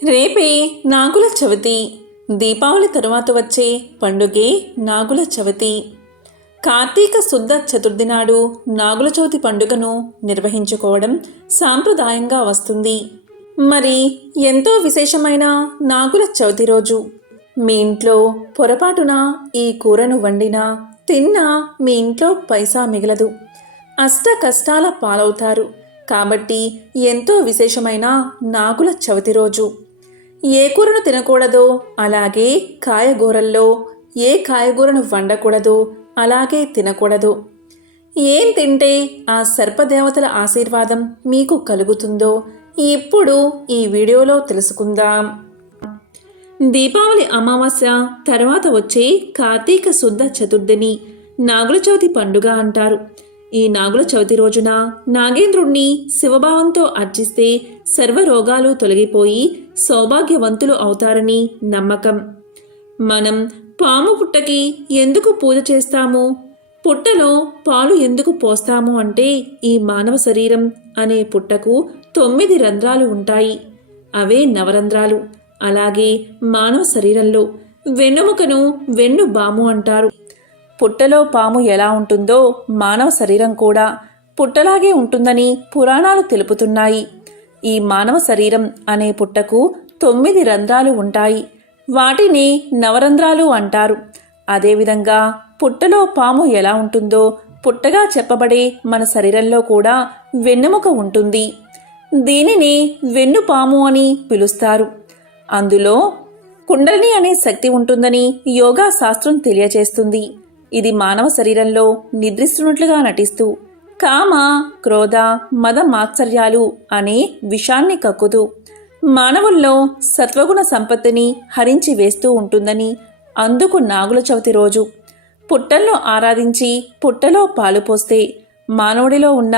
రేపే నాగుల చవితి. దీపావళి తరువాత వచ్చే పండుగే నాగుల చవితి. కార్తీక శుద్ధ చతుర్థి నాడు నాగుల చవితి పండుగను నిర్వహించుకోవడం సాంప్రదాయంగా వస్తుంది. మరి ఎంతో విశేషమైన నాగుల చవితి రోజు మీ ఇంట్లో పొరపాటున ఈ కూరను వండినా తిన్నా మీ ఇంట్లో పైసా మిగలదు, అష్ట కష్టాల పాలవుతారు. కాబట్టి ఎంతో విశేషమైన నాగుల చవితి రోజు ఏ కూరను తినకూడదో అలాగే కాయగూరల్లో ఏ కాయగూరను వండకూడదో అలాగే తినకూడదు. ఏం తింటే ఆ సర్పదేవతల ఆశీర్వాదం మీకు కలుగుతుందో ఇప్పుడు ఈ వీడియోలో తెలుసుకుందాం. దీపావళి అమావాస్య తర్వాత వచ్చే కార్తీక శుద్ధ చతుర్థిని నాగుల చవితి పండుగ అంటారు. ఈ నాగుల చవితి రోజున నాగేంద్రుణ్ణి శివభావంతో అర్చిస్తే సర్వరోగాలు తొలగిపోయి సౌభాగ్యవంతులు అవుతారని నమ్మకం. మనం పాము పుట్టకి ఎందుకు పూజ చేస్తాము, పుట్టలో పాలు ఎందుకు పోస్తాము అంటే ఈ మానవ శరీరం అనే పుట్టకు 9 రంధ్రాలు ఉంటాయి. అవే నవరంధ్రాలు. అలాగే మానవ శరీరంలో వెన్నెముకను వెన్ను బాము అంటారు. పుట్టలో పాము ఎలా ఉంటుందో మానవ శరీరం కూడా పుట్టలాగే ఉంటుందని పురాణాలు తెలుపుతున్నాయి. ఈ మానవ శరీరం అనే పుట్టకు 9 రంధ్రాలు ఉంటాయి. వాటిని నవరంధ్రాలు అంటారు. అదేవిధంగా పుట్టలో పాము ఎలా ఉంటుందో పుట్టగా చెప్పబడే మన శరీరంలో కూడా వెన్నెముక ఉంటుంది. దీనిని వెన్నుపాము అని పిలుస్తారు. అందులో కుండలిని అనే శక్తి ఉంటుందని యోగా శాస్త్రం తెలియచేస్తుంది. ఇది మానవ శరీరంలో నిద్రిస్తున్నట్లుగా నటిస్తూ కామ, క్రోధ, మద మాత్సర్యాలు అనే విషాన్ని కక్కుతూ మానవుల్లో సత్వగుణ సంపత్తిని హరించి వేస్తూ ఉంటుందని, అందుకు నాగుల చవితి రోజు పుట్టల్లో ఆరాధించి పుట్టలో పాలు పోస్తే మానవుడిలో ఉన్న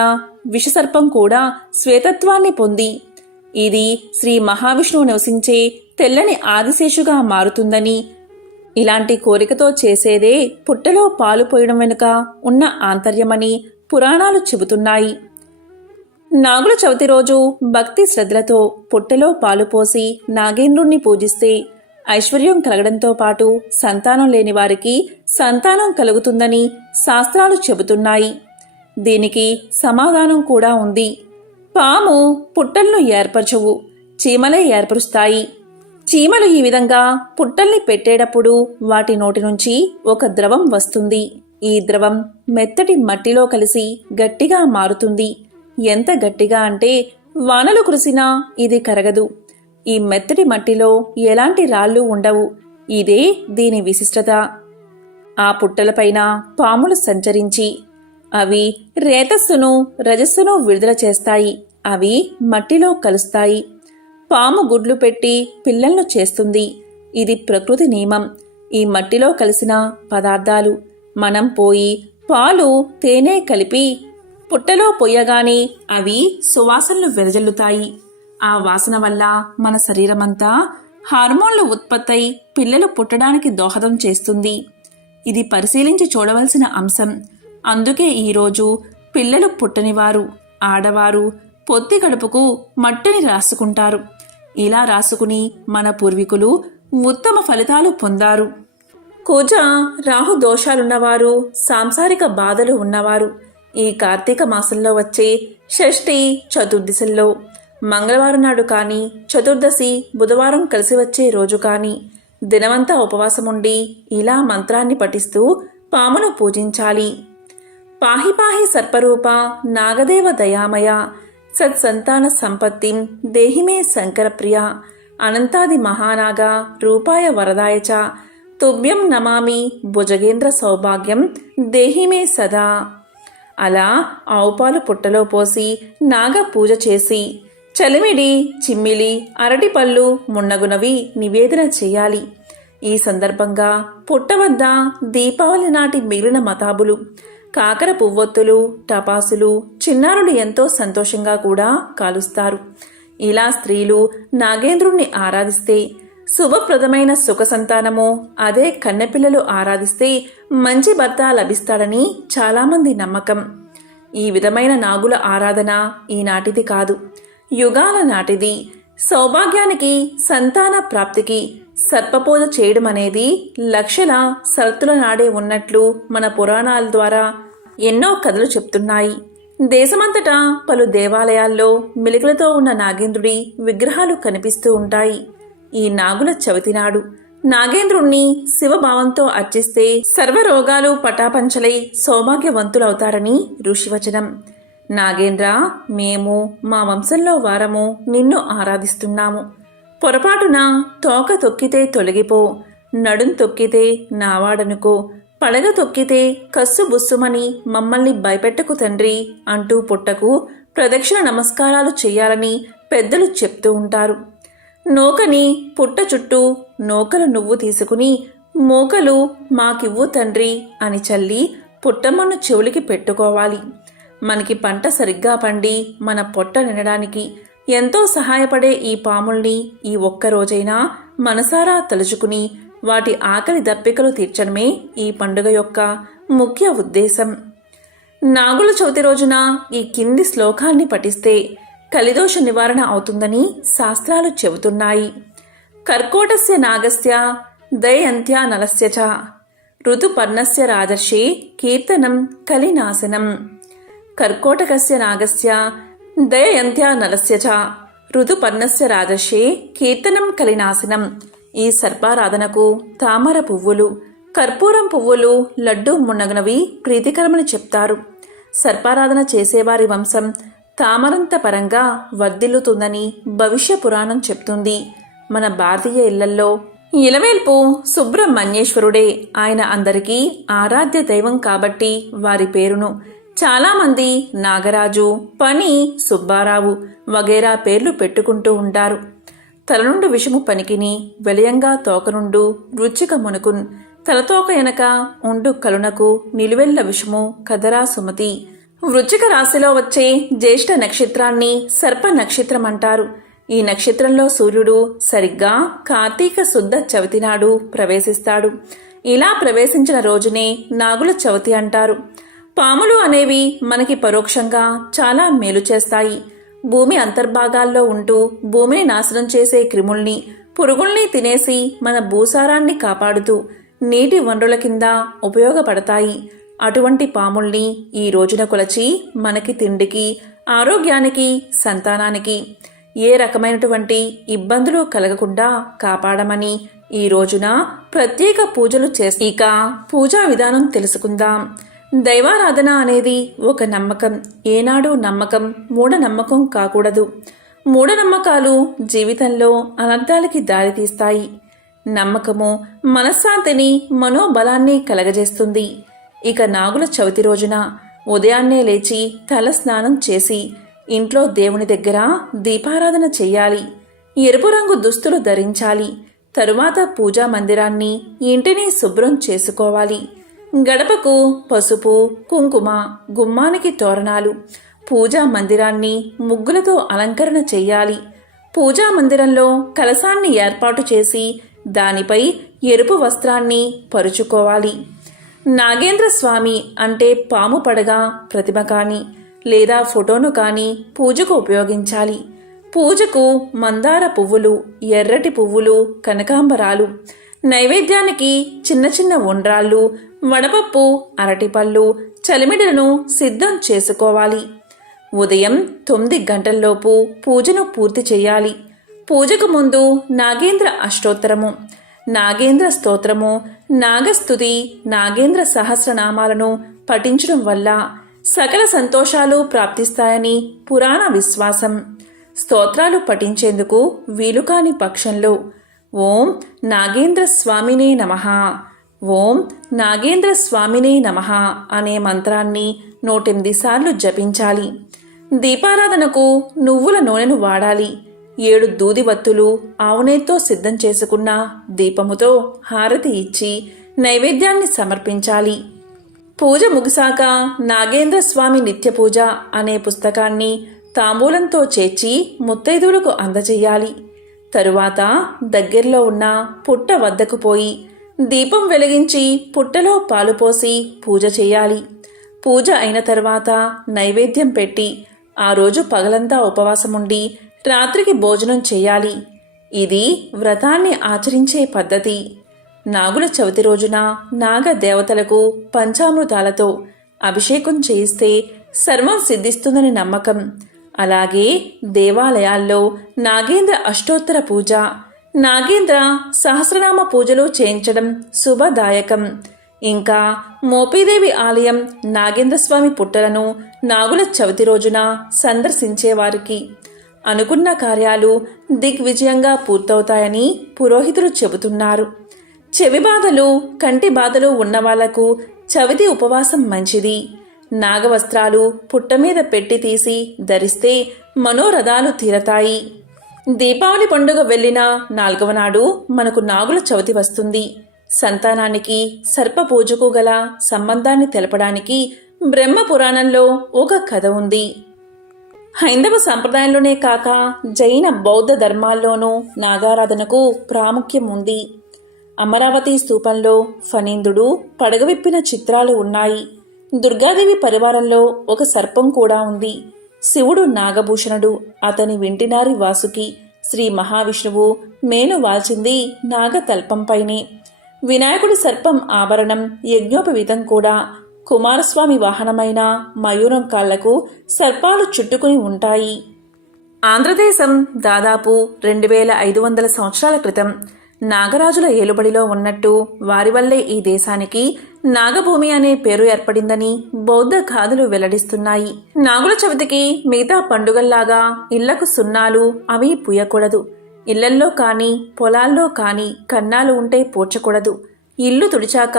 విషసర్పం కూడా శ్వేతత్వాన్ని పొంది ఇది శ్రీ మహావిష్ణువు నివసించే తెల్లని ఆదిశేషుగా మారుతుందని, ఇలాంటి కోరికతో చేసేదే పుట్టలో పాలు పోయడం వెనుక ఉన్న ఆంతర్యమని పురాణాలు చెబుతున్నాయి. నాగుల చవితి రోజు భక్తి శ్రద్ధలతో పుట్టలో పాలు పోసి నాగేంద్రుణ్ణి పూజిస్తే ఐశ్వర్యం కలగడంతో పాటు సంతానం లేని వారికి సంతానం కలుగుతుందని శాస్త్రాలు చెబుతున్నాయి. దీనికి సమాధానం కూడా ఉంది. పాము పుట్టలను ఏర్పరచవు, చీమలే ఏర్పరుస్తాయి. చీమలు ఈ విధంగా పుట్టల్ని పెట్టేటప్పుడు వాటి నోటి నుంచి ఒక ద్రవం వస్తుంది. ఈ ద్రవం మెత్తటి మట్టిలో కలిసి గట్టిగా మారుతుంది. ఎంత గట్టిగా అంటే వానలు కురిసినా ఇది కరగదు. ఈ మెత్తటి మట్టిలో ఎలాంటి రాళ్ళు ఉండవు. ఇదే దీని విశిష్టత. ఆ పుట్టలపైన పాములు సంచరించి అవి రేతస్సును రజస్సును విడుదల చేస్తాయి. అవి మట్టిలో కలుస్తాయి. పాము గుడ్లు పెట్టి పిల్లలను చేస్తుంది. ఇది ప్రకృతి నియమం. ఈ మట్టిలో కలిసిన పదార్థాలు మనం పోయి పాలు, తేనె కలిపి పుట్టలో పొయ్యగానే అవి సువాసనలు వెదజల్లుతాయి. ఆ వాసన వల్ల మన శరీరమంతా హార్మోన్లు ఉత్పత్తై పిల్లలు పుట్టడానికి దోహదం చేస్తుంది. ఇది పరిశీలించి చూడవలసిన అంశం. అందుకే ఈరోజు పిల్లలు పుట్టనివారు, ఆడవారు పొత్తి కడుపుకు మట్టిని రాసుకుంటారు. ఇలా రాసుకుని మన పూర్వీకులు ఉత్తమ ఫలితాలు పొందారు. కుజ, రాహు దోషాలున్నవారు, సాంసారిక బాధలు ఉన్నవారు ఈ కార్తీక మాసంలో వచ్చే షష్ఠి, చతుర్దశల్లో మంగళవారం నాడు కానీ, చతుర్దశి బుధవారం కలిసి వచ్చే రోజు కానీ దినమంతా ఉపవాసముండి ఇలా మంత్రాన్ని పఠిస్తూ పామును పూజించాలి. పాహి పాహి సర్పరూప నాగదేవ దయామయ సత్సంతాన సంపత్తిం దేహిమే శంకరప్రియ అనంతాది మహానాగ రూపాయ వరదాయ చ తుభ్యం నమామి భుజగేంద్ర సౌభాగ్యం దేహిమే సదా. అలా ఆవుపాలు పుట్టలో పోసి నాగ పూజ చేసి చలిమిడి, చిమ్మిలి, అరటిపళ్ళు మున్నగునవి నివేదన చేయాలి. ఈ సందర్భంగా పుట్ట వద్ద దీపావళి నాటి మిగిలిన మతాబులు, కాకర పువ్వొత్తులు, టపాసులు చిన్నారులు ఎంతో సంతోషంగా కూడా కాలుస్తారు. ఇలా స్త్రీలు నాగేంద్రుణ్ణి ఆరాధిస్తే శుభప్రదమైన సుఖ సంతానము, అదే కన్నెపిల్లలు ఆరాధిస్తే మంచి భర్త లభిస్తాడని చాలామంది నమ్మకం. ఈ విధమైన నాగుల ఆరాధన ఈనాటిది కాదు, యుగాల నాటిది. సౌభాగ్యానికి, సంతాన ప్రాప్తికి సర్పపూజ చేయడం అనేది లక్షల సరతుల నాడే ఉన్నట్లు మన పురాణాల ద్వారా ఎన్నో కథలు చెప్తున్నాయి. దేశమంతటా పలు దేవాలయాల్లో మెలికలతో ఉన్న నాగేంద్రుడి విగ్రహాలు కనిపిస్తూ ఉంటాయి. ఈ నాగుల చవితి నాడు నాగేంద్రుణ్ణి శివభావంతో అర్చిస్తే సర్వరోగాలు పటాపంచలై సౌభాగ్యవంతులవుతారని ఋషివచనం. నాగేంద్ర, మేము మా వంశంలో వారము నిన్ను ఆరాధిస్తున్నాము. పొరపాటున తోక తొక్కితే తొలగిపో, నడుం తొక్కితే నావాడనుకో, పడగ తొక్కితే కస్సు బుస్సుమని మమ్మల్ని భయపెట్టకు తండ్రి అంటూ పుట్టకు ప్రదక్షిణ నమస్కారాలు చెయ్యాలని పెద్దలు చెప్తూ ఉంటారు. నూకని పుట్ట చుట్టూ నూకలు నువ్వు తీసుకుని మోకలు మాకివ్వు తండ్రి అని చల్లి పుట్టమ్మను చెవులికి పెట్టుకోవాలి. మనకి పంట సరిగ్గా పండి మన పొట్ట నిండడానికి ఎంతో సహాయపడే ఈ పాముల్ని ఈ ఒక్కరోజైనా మనసారా తలుచుకుని వాటి ఆకలి దప్పికలు తీర్చడమే ఈ పండుగ యొక్క ముఖ్య ఉద్దేశం. నాగుల చవితి రోజున ఈ కింది శ్లోకాల్ని పఠిస్తే కలిదోష నివారణ అవుతుందని శాస్త్రాలు చెబుతున్నాయి. కర్కోటస్య నాగస్య దయంత్యా నలస్య చ ఋతుపర్ణస్య రాజర్షి కీర్తనం కలినాశనం. కర్కోటకస్య నాగస్య దయంత్యా నలస్య చ ఋతుపర్ణస్య రాజర్షి కీర్తనం కలినాశనం. ఈ సర్పారాధనకు తామర పువ్వులు, కర్పూరం పువ్వులు, లడ్డూ మున్నగునవి ప్రీతికరమని చెప్తారు. సర్పారాధన చేసేవారి వంశం తామరంత పరంగా వర్ధిల్లుతుందని భవిష్య పురాణం చెప్తుంది. మన భారతీయ ఇళ్లల్లో ఇలవేల్పు సుబ్రహ్మణ్యేశ్వరుడే. ఆయన అందరికీ ఆరాధ్య దైవం కాబట్టి వారి పేరును చాలామంది నాగరాజు, పని, సుబ్బారావు వగైరా పేర్లు పెట్టుకుంటూ ఉంటారు. తలనుండు విషము పనికిని, వెలయంగా తోకనుండు వృచ్చిక మునుకున్, తలతోక ఎనక ఉండు కలునకు నిలువెల్ల విషము కదరా సుమతి. వృచ్చిక రాశిలో వచ్చే జ్యేష్ఠ నక్షత్రాన్ని సర్ప నక్షత్రం అంటారు. ఈ నక్షత్రంలో సూర్యుడు సరిగ్గా కార్తీక శుద్ధ చవితి నాడు ప్రవేశిస్తాడు. ఇలా ప్రవేశించిన రోజునే నాగుల చవితి అంటారు. పాములు అనేవి మనకి పరోక్షంగా చాలా మేలు చేస్తాయి. భూమి అంతర్భాగాల్లో ఉంటూ భూమిని నాశనం చేసే క్రిముల్ని, పురుగుల్ని తినేసి మన భూసారాన్ని కాపాడుతూ నీటి వనరుల కింద ఉపయోగపడతాయి. అటువంటి పాముల్ని ఈ రోజున కొలచి మనకి తిండికి, ఆరోగ్యానికి, సంతానానికి ఏ రకమైనటువంటి ఇబ్బందులు కలగకుండా కాపాడమని ఈ రోజున ప్రత్యేక పూజలు చేసి ఇక పూజా విధానం తెలుసుకుందాం. దైవారాధన అనేది ఒక నమ్మకం. ఏనాడు నమ్మకం మూఢనమ్మకం కాకూడదు. మూఢనమ్మకాలు జీవితంలో అనర్థాలకి దారితీస్తాయి. నమ్మకము మనశ్శాంతిని, మనోబలాన్ని కలగజేస్తుంది. ఇక నాగుల చవితి రోజున ఉదయాన్నే లేచి తల స్నానం చేసి ఇంట్లో దేవుని దగ్గర దీపారాధన చెయ్యాలి. ఎరుపు రంగు దుస్తులు ధరించాలి. తరువాత పూజా మందిరాన్ని, ఇంటిని శుభ్రం చేసుకోవాలి. గడపకు పసుపు, కుంకుమ, గుమ్మానికి తోరణాలు, పూజా మందిరాన్ని ముగ్గులతో అలంకరణ చెయ్యాలి. పూజా మందిరంలో కలశాన్ని ఏర్పాటు చేసి దానిపై ఎరుపు వస్త్రాన్ని పరుచుకోవాలి. నాగేంద్ర స్వామి అంటే పాము పడగ ప్రతిమ కానీ లేదా ఫోటోను కానీ పూజకు ఉపయోగించాలి. పూజకు మందార పువ్వులు, ఎర్రటి పువ్వులు, కనకాంబరాలు, నైవేద్యానికి చిన్న చిన్న ఉండ్రాళ్ళు, వడపప్పు, అరటిపళ్ళు, చలిమిడలను సిద్ధం చేసుకోవాలి. ఉదయం 9 గంటల్లోపు పూజను పూర్తి చేయాలి. పూజకు ముందు నాగేంద్ర అష్టోత్తరము, నాగేంద్ర స్తోత్రము, నాగస్తుతి, నాగేంద్ర సహస్రనామాలను పఠించడం వల్ల సకల సంతోషాలు ప్రాప్తిస్తాయని పురాణ విశ్వాసం. స్తోత్రాలు పఠించేందుకు వీలుకాని పక్షంలో ఓం నాగేంద్ర స్వామినే నమః, ఓం నాగేంద్ర స్వామినే నమః అనే మంత్రాన్ని 108 సార్లు జపించాలి. దీపారాధనకు నువ్వుల నూనెను వాడాలి. 7 దూదివత్తులు ఆవునేతో సిద్ధం చేసుకున్న దీపముతో హారతి ఇచ్చి నైవేద్యాన్ని సమర్పించాలి. పూజ ముగిసాక నాగేంద్ర స్వామి నిత్య పూజ అనే పుస్తకాన్ని తాంబూలంతో చేర్చి ముత్తైదువులకు అందజేయాలి. తరువాత దగ్గరలో ఉన్న పుట్ట వద్దకు పోయి దీపం వెలిగించి పుట్టలో పాలు పోసి పూజ చేయాలి. పూజ అయిన తర్వాత నైవేద్యం పెట్టి ఆ రోజు పగలంతా ఉపవాసముండి రాత్రికి భోజనం చేయాలి. ఇది వ్రతాన్ని ఆచరించే పద్ధతి. నాగుల చవితి రోజున నాగ దేవతలకు పంచామృతాలతో అభిషేకం చేయిస్తే సర్వం సిద్ధిస్తుందని నమ్మకం. అలాగే దేవాలయాల్లో నాగేంద్ర అష్టోత్తర పూజ, నాగేంద్ర సహస్రనామ పూజలు చేయించడం శుభదాయకం. ఇంకా మోపీదేవి ఆలయం, నాగేంద్రస్వామి పుట్టలను నాగుల చవితి రోజున సందర్శించేవారికి అనుకున్న కార్యాలు దిగ్విజయంగా పూర్తవుతాయని పురోహితులు చెబుతున్నారు. చెవి బాధలు, కంటి బాధలు ఉన్నవాళ్లకు చవితి ఉపవాసం మంచిది. నాగవస్త్రాలు పుట్ట మీద పెట్టి తీసి ధరిస్తే మనోరథాలు తీరతాయి. దీపావళి పండుగ వెళ్ళిన 4వ నాడు మనకు నాగుల చవితి వస్తుంది. సంతానానికి సర్ప పూజకు గల సంబంధాన్ని తెలపడానికి బ్రహ్మ పురాణంలో ఒక కథ ఉంది. హైందవ సంప్రదాయంలోనే కాక జైన బౌద్ధ ధర్మాల్లోనూ నాగారాధనకు ప్రాముఖ్యం ఉంది. అమరావతి స్తూపంలో ఫణీంద్రుడు పడగవిప్పిన చిత్రాలు ఉన్నాయి. దుర్గాదేవి పరివారంలో ఒక సర్పం కూడా ఉంది. శివుడు నాగభూషణుడు, అతని వింటినారి వాసుకి. శ్రీ మహావిష్ణువు మేను వాల్చింది నాగతల్పంపైనే. వినాయకుడి సర్పం ఆభరణం, యజ్ఞోపవీతం కూడా. కుమారస్వామి వాహనమైన మయూరం కాళ్లకు సర్పాలు చుట్టుకుని ఉంటాయి. ఆంధ్రదేశం దాదాపు 2500 సంవత్సరాల క్రితం నాగరాజుల ఏలుబడిలో ఉన్నట్టు, వారి వల్లే ఈ దేశానికి నాగభూమి అనే పేరు ఏర్పడిందని బౌద్ధ గాథలు వెల్లడిస్తున్నాయి. నాగుల చవితికి మిగతా పండుగల్లాగా ఇళ్లకు సున్నాలు అవి పూయకూడదు. ఇళ్లల్లో కానీ పొలాల్లో కానీ కన్నాలు ఉంటే పూడ్చకూడదు. ఇల్లు తుడిచాక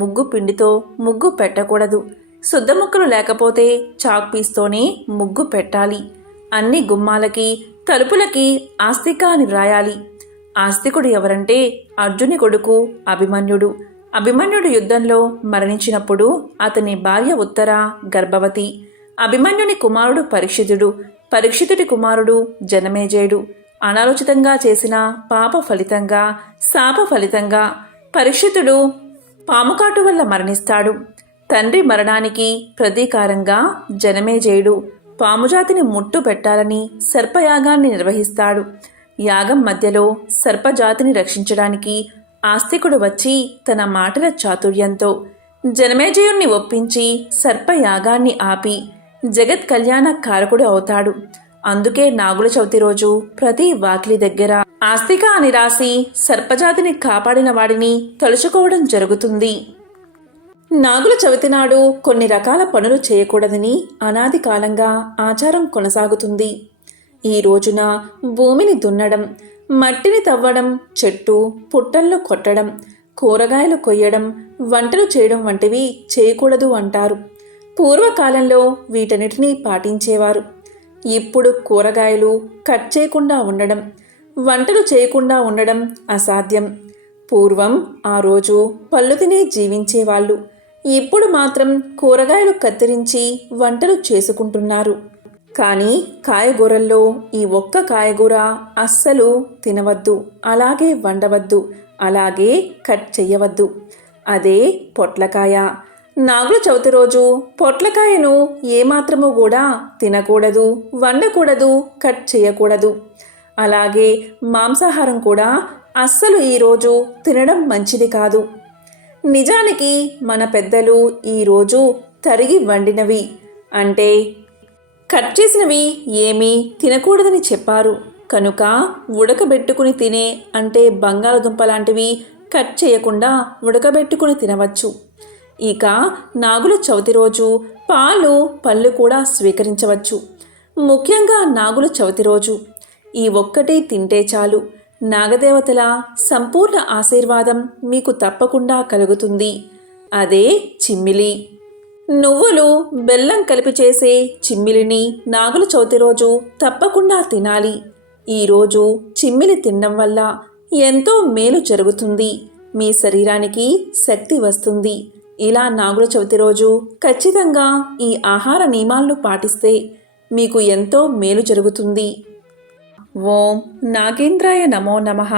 ముగ్గు పిండితో ముగ్గు పెట్టకూడదు. శుద్ధముక్కలు లేకపోతే చాక్ పీస్తోనే ముగ్గు పెట్టాలి. అన్ని గుమ్మాలకి తలుపులకి ఆస్తిక అని వ్రాయాలి. ఆస్తికుడు ఎవరంటే అర్జుని కొడుకు అభిమన్యుడు. అభిమన్యుడు యుద్ధంలో మరణించినప్పుడు అతని భార్య ఉత్తర గర్భవతి. అభిమన్యుని కుమారుడు పరీక్షితుడు. పరీక్షితుడి కుమారుడు జనమేజయుడు. అనాలోచితంగా చేసిన పాప ఫలితంగా, శాప ఫలితంగా పరీక్షితుడు పాముకాటు వల్ల మరణిస్తాడు. తండ్రి మరణానికి ప్రతీకారంగా జనమేజయుడు పాముజాతిని ముట్టు పెట్టాలని సర్పయాగాన్ని నిర్వహిస్తాడు. యాగం మధ్యలో సర్పజాతిని రక్షించడానికి ఆస్తికుడు వచ్చి తన మాటల చాతుర్యంతో జనమేజయుణ్ణి ఒప్పించి సర్పయాగాన్ని ఆపి జగత్ కళ్యాణ కారకుడు అవుతాడు. అందుకే నాగుల చవితి రోజు ప్రతి వాకిలి దగ్గర ఆస్తిక అని రాసి సర్పజాతిని కాపాడిన వాడిని తలుచుకోవడం జరుగుతుంది. నాగుల చవితి నాడు కొన్ని రకాల పనులు చేయకూడదని అనాది కాలంగా ఆచారం కొనసాగుతుంది. ఈ రోజున భూమిని దున్నడం, మట్టిని తవ్వడం, చెట్టు పుట్టల్లో కొట్టడం, కూరగాయలు కొయ్యడం, వంటలు చేయడం వంటివి చేయకూడదు అంటారు. పూర్వకాలంలో వీటన్నిటినీ పాటించేవారు. ఇప్పుడు కూరగాయలు కట్ చేయకుండా ఉండడం, వంటలు చేయకుండా ఉండడం అసాధ్యం. పూర్వం ఆ రోజు పళ్ళు తినే జీవించేవాళ్ళు. ఇప్పుడు మాత్రం కూరగాయలు కత్తిరించి వంటలు చేసుకుంటున్నారు. కానీ కాయగూరల్లో ఈ ఒక్క కాయగూర అస్సలు తినవద్దు, అలాగే వండవద్దు, అలాగే కట్ చెయ్యవద్దు. అదే పొట్లకాయ. నాగుల చవితి రోజు పొట్లకాయను ఏమాత్రము కూడా తినకూడదు, వండకూడదు, కట్ చేయకూడదు. అలాగే మాంసాహారం కూడా అస్సలు ఈరోజు తినడం మంచిది కాదు. నిజానికి మన పెద్దలు ఈరోజు తరిగి వండినవి అంటే కట్ చేసినవి ఏమీ తినకూడదని చెప్పారు. కనుక ఉడకబెట్టుకుని తినే అంటే బంగాళదుంప లాంటివి కట్ చేయకుండా ఉడకబెట్టుకుని తినవచ్చు. ఇక నాగుల చవితి రోజు పాలు, పళ్ళు కూడా స్వీకరించవచ్చు. ముఖ్యంగా నాగుల చవితి రోజు ఈ ఒక్కటి తింటే చాలు, నాగదేవతల సంపూర్ణ ఆశీర్వాదం మీకు తప్పకుండా కలుగుతుంది. అదే చిమ్మిలి. నువ్వులు, బెల్లం కలిపి చేసే చిమ్మిలిని నాగుల చవితి రోజు తప్పకుండా తినాలి. ఈరోజు చిమ్మిలి తినడం వల్ల ఎంతో మేలు జరుగుతుంది. మీ శరీరానికి శక్తి వస్తుంది. ఇలా నాగుల చవితి రోజు ఖచ్చితంగా ఈ ఆహార నియమాలను పాటిస్తే మీకు ఎంతో మేలు జరుగుతుంది. ఓం నాగేంద్రాయ నమో నమః.